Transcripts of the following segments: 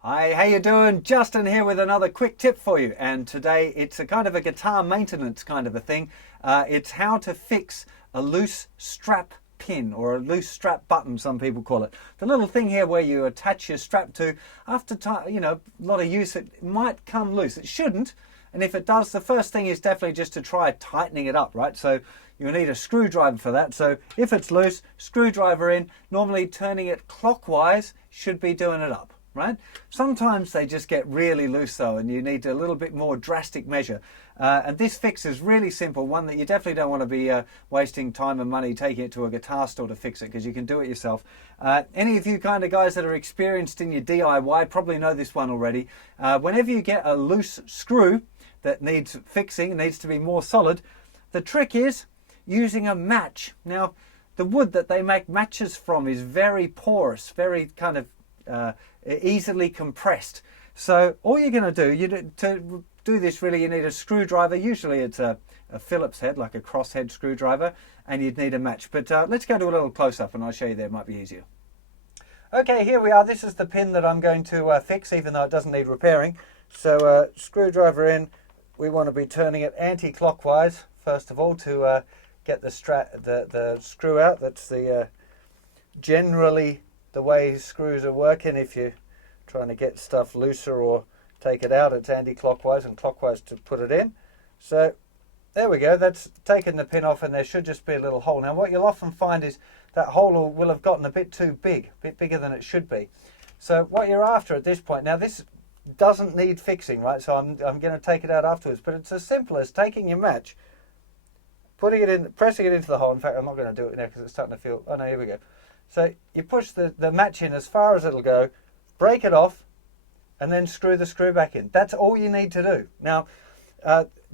Hi, how you doing? Justin here with another quick tip for you. And today it's a kind of a guitar maintenance kind of a thing. It's how to fix a loose strap pin or a loose strap button, some people call it. The little thing here where you attach your strap to, after a lot of use, it might come loose. It shouldn't. And if it does, the first thing is definitely just to try tightening it up, right? So you'll need a screwdriver for that. So if it's loose, screwdriver in, normally turning it clockwise should be doing it up. Right? Sometimes they just get really loose though, and you need a little bit more drastic measure. And this fix is really simple, one that you definitely don't want to be wasting time and money taking it to a guitar store to fix it, because you can do it yourself. Any of you kind of guys that are experienced in your DIY probably know this one already. Whenever you get a loose screw that needs fixing, needs to be more solid, the trick is using a match. Now, the wood that they make matches from is very porous, very kind of easily compressed. So all you're going to do, to do this really, you need a screwdriver. Usually it's a Phillips head, like a crosshead screwdriver, and you'd need a match. But let's go to a little close-up and I'll show you there. It might be easier. Okay, here we are. This is the pin that I'm going to fix, even though it doesn't need repairing. So screwdriver in. We want to be turning it anti-clockwise, first of all, to get the screw out. That's the generally the way screws are working. If you're trying to get stuff looser or take it out, it's anti-clockwise and clockwise to put it in. So there we go, that's taken the pin off, and there should just be a little hole. Now what you'll often find is that hole will have gotten a bit too big, a bit bigger than it should be. So what you're after at this point, now this doesn't need fixing, right? So I'm going to take it out afterwards, but it's as simple as taking your match, putting it in, pressing it into the hole. In fact, I'm not going to do it now because it's starting to feel, oh no, here we go. So you push the match in as far as it'll go, break it off, and then screw the screw back in. That's all you need to do. Now,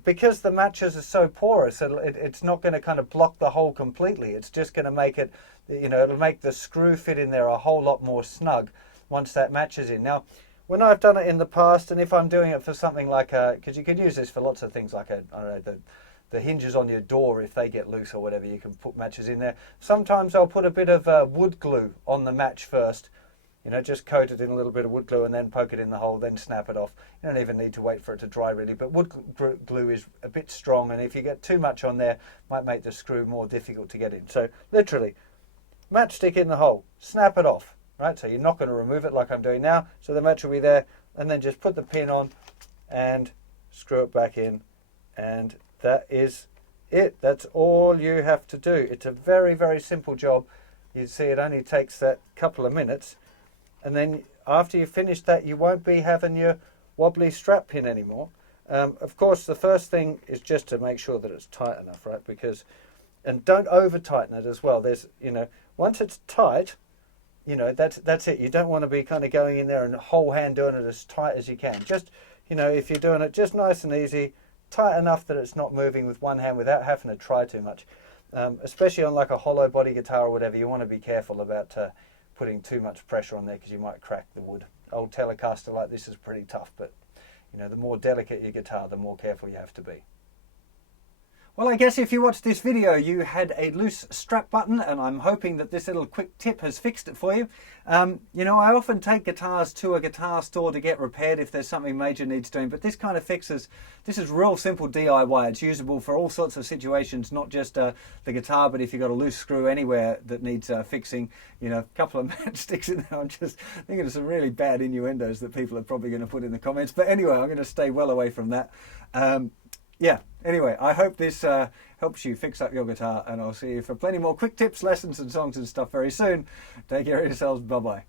because the matches are so porous, it's not going to kind of block the hole completely. It's just going to make it, it'll make the screw fit in there a whole lot more snug once that match is in. Now, when I've done it in the past, and if I'm doing it for something like because you could use this for lots of things, like I don't know, the hinges on your door, if they get loose or whatever, you can put matches in there. Sometimes I'll put a bit of wood glue on the match first, just coat it in a little bit of wood glue and then poke it in the hole, then snap it off. You don't even need to wait for it to dry really, but wood glue is a bit strong, and if you get too much on there, it might make the screw more difficult to get in. So literally, matchstick in the hole, snap it off, right? So you're not going to remove it like I'm doing now, so the match will be there, and then just put the pin on and screw it back in, and that is it. That's all you have to do. It's a very, very simple job. You see, it only takes that couple of minutes. And then after you've finished that, you won't be having your wobbly strap pin anymore. Of course, the first thing is just to make sure that it's tight enough, right? And don't over tighten it as well. There's, once it's tight, that's it. You don't want to be kind of going in there and whole hand doing it as tight as you can. Just, if you're doing it just nice and easy, tight enough that it's not moving with one hand without having to try too much. Especially on like a hollow body guitar or whatever, you want to be careful about putting too much pressure on there, because you might crack the wood. Old Telecaster like this is pretty tough, but the more delicate your guitar, the more careful you have to be. Well, I guess if you watched this video, you had a loose strap button, and I'm hoping that this little quick tip has fixed it for you. I often take guitars to a guitar store to get repaired if there's something major needs doing, but this kind of fixes, this is real simple DIY. It's usable for all sorts of situations, not just the guitar, but if you've got a loose screw anywhere that needs fixing, a couple of matchsticks in there. I'm just thinking of some really bad innuendos that people are probably going to put in the comments, but anyway, I'm going to stay well away from that. Yeah, anyway, I hope this helps you fix up your guitar, and I'll see you for plenty more quick tips, lessons and songs and stuff very soon. Take care of yourselves. Bye-bye.